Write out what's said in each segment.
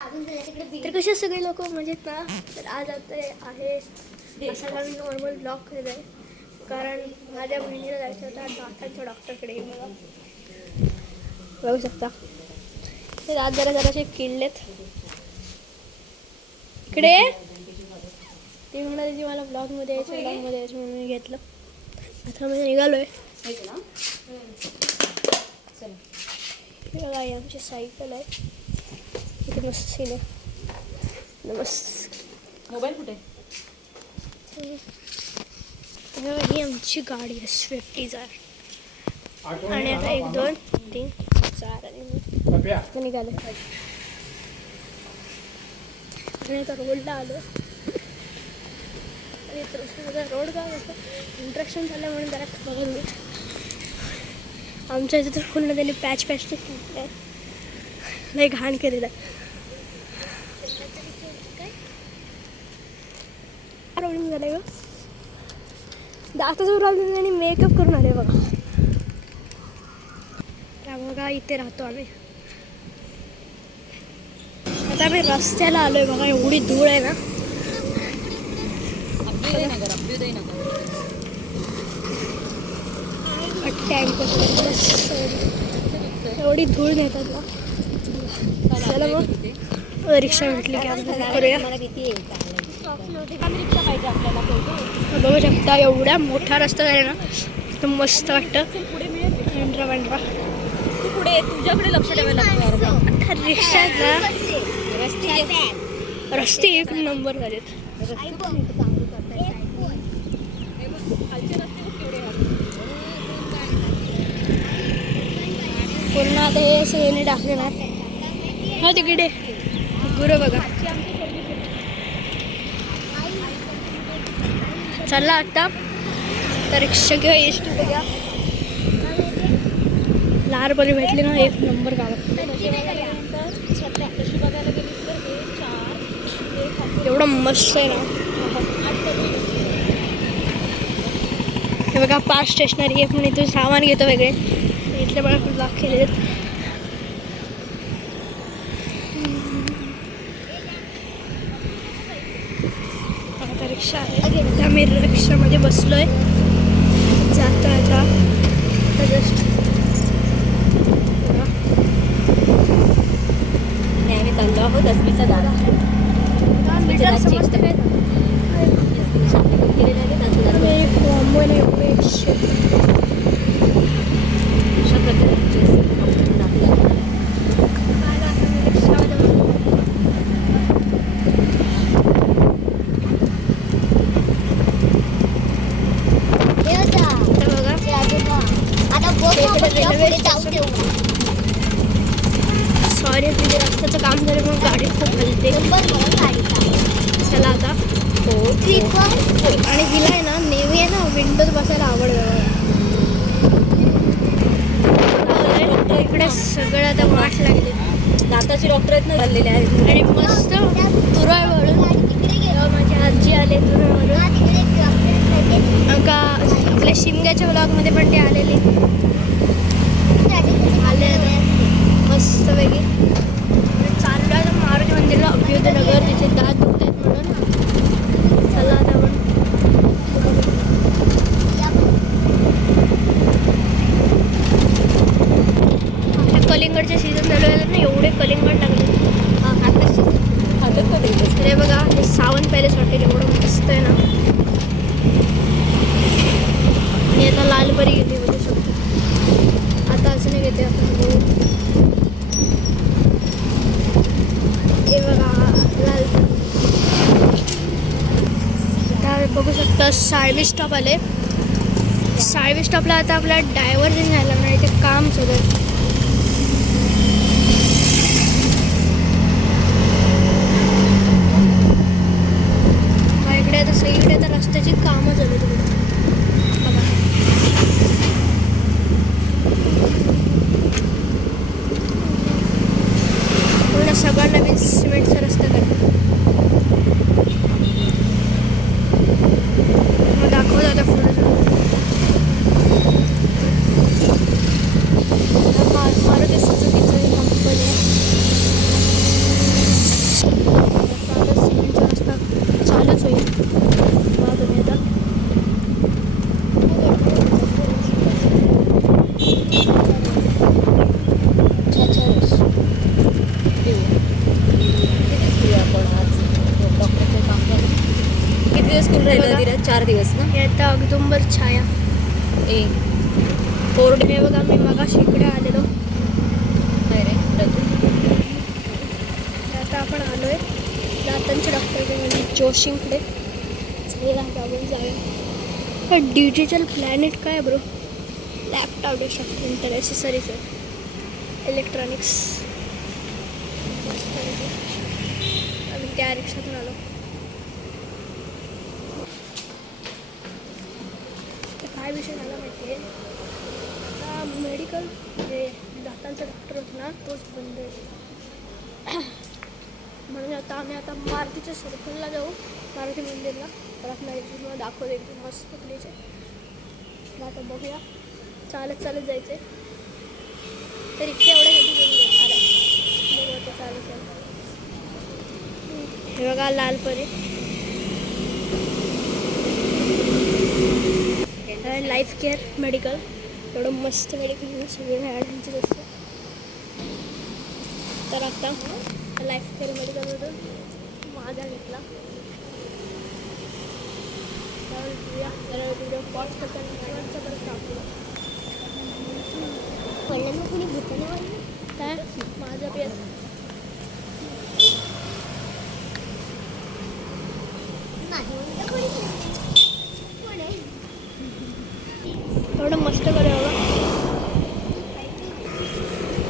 तर कसे सगळे लोक मजेत ना. तर आज आता आहे असा मी नॉर्मल ब्लॉग करत आहे कारण माझ्या बहिणीला जायचं होतं दातांच्या डॉक्टरकडे. मला बघू शकता ते दात जरासे किडलेत. इकडे ती म्हणाली की मला ब्लॉगमध्ये यायचं ब्लॉगमध्ये यायचं म्हणून मी घेतलं. आता मी निघालोय. बघा ही आमची सायकल आहे. इथे मस्त सीन आहे. नमस्कार. मोबाईल कुठे? ही आमची गाडी आहे स्विफ्ट डिझायर. आणि आता 1 2 3 4 आणि निघाले. आणि आता रोडला आलो. आणि रोड का कसं इंट्रक्शन झाल्यामुळे जरा बघून मी आमच्या इथे तर पूर्ण त्यांनी पॅच आहे. लय घाण केलेलं आहे. प्रॉब्लेम झाला आहे का दाताचा प्रॉब्लेम आणि मेकअप करून आले बघा. बघा इथे राहतो आम्ही. आता आम्ही रस्त्याला आलोय बघा. एवढी धूळ आहे ना. एवढी धूळ नेतात ना. चला मग रिक्षा भेटली की आपण करूया. बघू शकता एवढा मोठा रस्ता आहे ना. तर मस्त वाटतं. पांढरा पुढे तुझ्याकडे लक्ष ठेवायला लागतं. रिक्षा रस्ते 1 नंबर झालेत. पूर्ण आता हे सगळ्यांनी टाकले ना. हा तिकडे गुरु बघा. चला आता तर रिक्षा किंवा एसटी बघा. लारपरी भेटली ना 1 नंबर गावात. एवढं मस्त आहे ना. हे बघा 5 स्टेशनरी आहे. पण इथून सामान घेतो वेगळे. इथले मला खूप लाख केले आहेत. आता रिक्षा आहे. आम्ही रिक्षामध्ये बसलोय. जातो आता जस्ट आम्ही चाललो आहोत 10वीचा दादा. समजतं काय सॉरी तुझे रस्त्याचं काम झालं म्हणून गाडी खूप हलते. चला आता हो. आणि हिला आहे ना नेहमी आहे ना विंडोज बसायला आवडतं. इकडे सगळं आता वाट लागली. दाताची डॉक्टर आहेत ना झालेले आहेत. आणि मस्त तुरळवरून माझी आजी आले तुरळवरून. का आपल्या शिमग्याच्या व्लॉगमध्ये पण ते आलेले मस्त वेगळी. चाललो आहे मारुती मंदिरला अभ्युदयनगर. तिथे दात दुखत आहेत म्हणून. चला आता आपण कलिंगडचे सीझन चालू आहे ना. एवढे कलिंगड लागले. अरे बघा हे सावंत पॅलेस हॉटेल एवढं मस्त आहे ना. आणि आता लालपरी घेते बघू शकतो. आता असं नाही घेते आपण बघू. हे बघा लालपरी. आता बघू शकता साळवी स्टॉप आले. साळवी स्टॉपला आता आपला डायव्हर्जन झाला नाही. ते काम सुरू आहे. इकडे आता सगळीकडे आता रस्त्याची कामं चालू आहेत. बघा पूर्ण सगळा नवीन सिमेंटचा रस्ता करतो. मग दाखवतो आता पुढे. मारुती सुझुकीचं कंपनी आहे. स्कूल राहिलं तिला 4 दिवस ना. हे आता औदुंबर छाया. ए कोरडे हे बघा मी मगाशी इकडे आलेलो. नाही रे रजू. आता आपण आलोय दातांच्या डॉक्टरकडे म्हणजे जोशींकडे. चला आपण जाऊया. डिजिटल प्लॅनेट काय bro? Laptop desktop printer accessories आहे, इलेक्ट्रॉनिक्स. मस्त आहे. आम्ही त्या रिक्षातून आलो. तर काय विषय झाला माहिती आहे, आता मेडिकल जे दातांचा डॉक्टर होता ना तोच बंद आहे. म्हणून आता मारुतीच्या सर्कलला जाऊ, मारुती मंदिरला. परत नाही दाखवते एकदम मस्त प्लेस आहे. आता बघूया, चालत जायचं आहे. तर रिक्षा एवढ्या कधी घेऊन अरे बघू आता चालत आहे. हे बघा लाल परी लाईफ केअर मेडिकल. एवढं मस्त मेडिकल आहे, सगळे ॲडव्हान्सच असतं. तर आता लाईफ केअर मेडिकलमधून माझा घेतला. व्हिडिओ पॉज करताना परत टाकूया. मग कोणी घेतलं काय माझा पेर एवढं मस्त करे बाबा.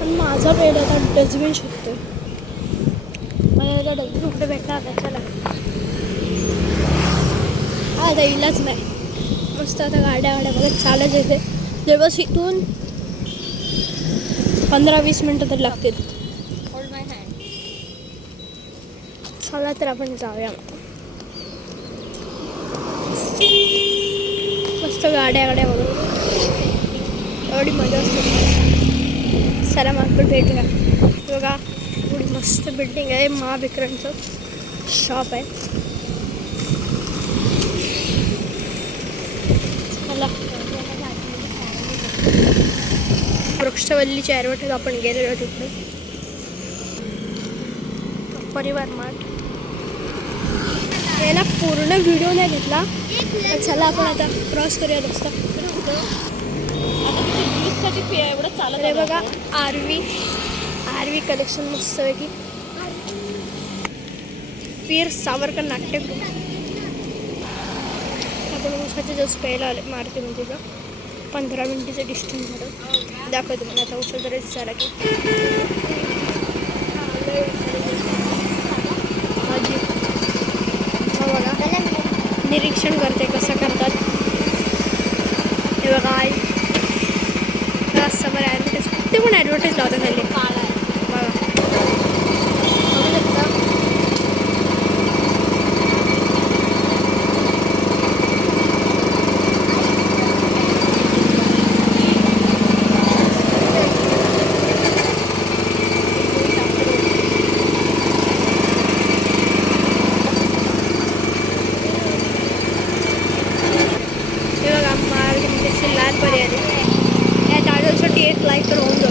पण माझा पेड आता डस्टबिन शोधतोय. मला आता डस्टबिन कुठे भेटला आता. चला आता इलाच नाही. मस्त आता गाड्या बघत चालत येते. बस इथून 15-20 मिनटं तर लागतील. होल्ड माय हँड. चला तर आपण जाऊया. मस्त गाड्या वगैरे एवढी मजा असते. चला मग आपण भेटूया. बघा एवढी मस्त बिल्डिंग आहे. महाविक्रांचं शॉप आहे. चला वृक्षवल्लीच्या ॲडव्हर्टाईज आपण गेलेलो तिकडे. परिवार मार्ट याला पूर्ण व्हिडिओ नाही घेतला. चला आपण आता क्रॉस करूया रस्ता. आता तिथे ज्यूससाठी एवढं चालत अरे आलो बघा आपण. आरवी कलेक्शन मस्त आहे की. वीर सावरकर नाट्यगृह. आपण उसाच्या जस्ट पहिला आले मारुती मंदिरला. 15 मिनिटाचं डिस्टन्स झालं. दाखवतो मला आता औषध जरा झाला की माझी बघा निरीक्षण करते कसं करतात. हे बघा आई समोर ॲडव्हर्टाईज ते पण ॲडव्हर्टाईज लावतात खाली. काळा आहे. बघा बघू शकता. हे बघा मारुती लाल पर्याय या दादासाठी एक लाईक तर होऊन जाऊ.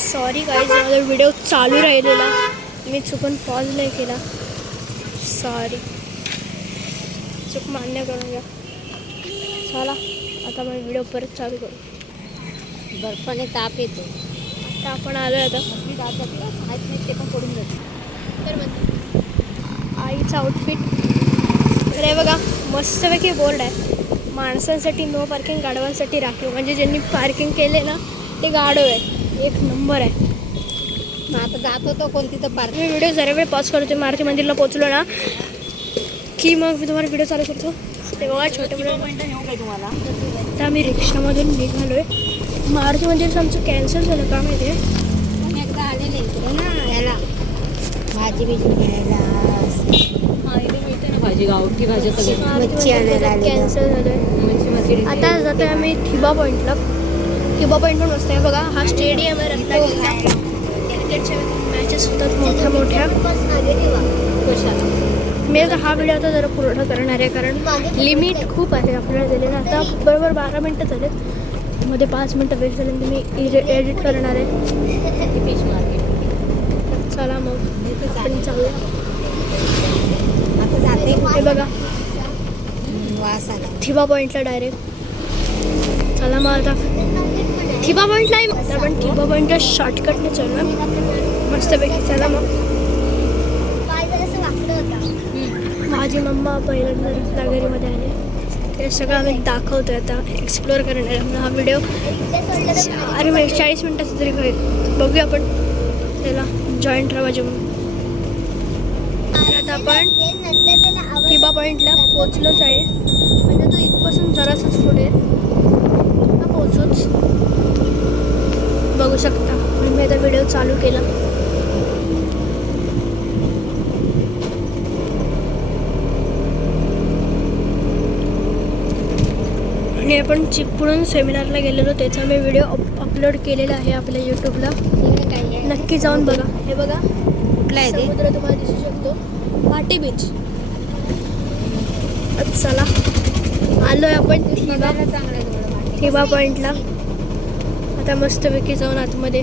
सॉरी गाईज, माझा व्हिडिओ चालू राहिलेला, मी चुकून पॉज नाही केला. सॉरी, चूक मान्य करून घ्या. चला आता मी व्हिडिओ परत चालू करू. बर्फाने ताप येतो. आता आपण आलो आता. ते पण पडून जाते. तर म्हणते आईचं आउटफिट. तर हे बघा मस्तपैकी बोर्ड आहे, माणसांसाठी नो पार्किंग, गाढवांसाठी राखीव. म्हणजे ज्यांनी पार्किंग केले ना ते गाढव आहे. एक नंबर आहे. मग आता जात होतो कोणती तर पार्क. मी व्हिडिओ जरा वेळ पॉज करतो. मारुती मंदिरला पोचलो ना की मग मी तुम्हाला व्हिडिओ चालू करतो. ते बघा छोटे मुलं. येऊ काय तुम्हाला? आता आम्ही रिक्षामधून निघालो आहे. मारुती मंदिरचं आमचं कॅन्सल झालं का माहिती आहे. मी एकदा आलेले इकडे ना याला भाजी बिजी घ्यायला. हा इथे मिळते ना भाजी, गावठी भाज्या सगळ्या. मच्छी आणायला आलेलो. कॅन्सल झालं आहे. मच्छी आता जातो आम्ही थिबा पॉईंटला. थिबा पॉईंट पण मस्त आहे बघा. हा स्टेडियम आहे रत्नागिरीचा. क्रिकेटच्या मॅचेस होतात मोठ्या मोठ्या. मी आता हा व्हिडिओ आता जरा पूर्ण करणार आहे कारण लिमिट खूप आहे आपल्याला दिलेलं. आता बरोबर 12 मिनटं झालेत. मध्ये 5 मिनटं वेट झाल्यानंतर मी एडिट करणार आहे. Fish market. चला मग आपण चालूया. आता जाते. हे बघा वास आला. थिबा पॉईंटला डायरेक्ट. चला मग आता थिबा पॉईंटला आहे. आता आपण थिबा पॉईंटला शॉर्टकटने चालू मस्तपैकी. चला मग. माझी मम्मा पहिल्यांदा रत्नागिरीमध्ये आले. ते सगळं आम्ही दाखवतोय आता, एक्सप्लोअर करणार आहे. हा व्हिडिओ 40 मिनटाचा तरी होईल. बघूया आपण. त्याला जॉईंट राहा जेवण. आता आपण थिबा पॉईंटला पोचलोच आहे. म्हणजे तो इथपासून जरासंच पुढे पोचूच बघू शकता. मी आता व्हिडिओ चालू केला. आणि आपण चिपळूण सेमिनारला गेलेलो, त्याचा मी व्हिडिओ अपलोड केलेला आहे आपल्या यूट्यूबला. नक्की जाऊन बघा. हे बघा कुठला आहे ते? समुद्र तुम्हाला दिसू शकतो, भाटी बीच. चला आलोय आपण थिबा पॉईंटला. आता मस्तपैकी जाऊन आतमध्ये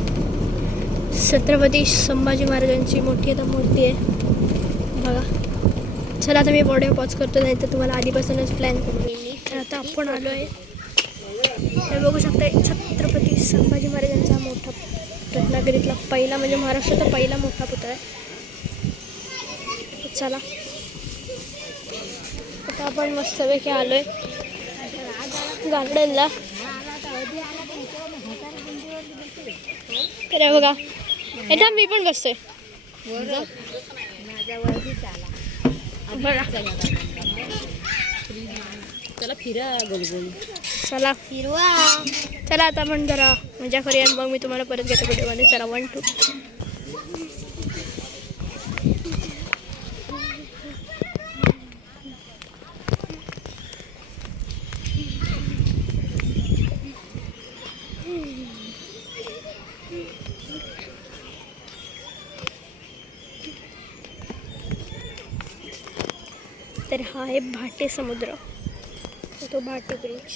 छत्रपती संभाजी महाराजांची मोठी आता मूर्ती आहे बघा. चला आता मी व्हिडिओ पॉज करतो, नाही तर तुम्हाला आधीपासूनच प्लॅन करून देईन मी. तर आता आपण आलो आहे. हे बघू शकता छत्रपती संभाजी महाराजांचा मोठा रत्नागिरीतला पहिला म्हणजे महाराष्ट्राचा पहिला मोठा पुतळा आहे. चला आता आपण मस्तपैकी आलो आहे गार्डनला. तर बघा आता मी पण बसतोय बघा. चला फिरा गोलगोल. चला फिरवा. चला आता आपण जरा मजा करूया. मग मी तुम्हाला परत घेतो व्हिडिओमध्ये. चला 1 2. तर हा आहे भाटे समुद्र, तो भाटे बीच.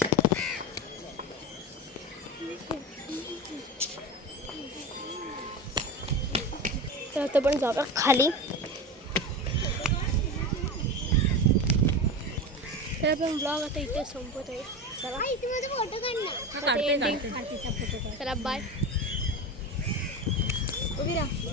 तर आता पण जाऊया खाली. तर आपण ब्लॉग आता इथे संपत आहे. चला चला बाय. उभी राहा.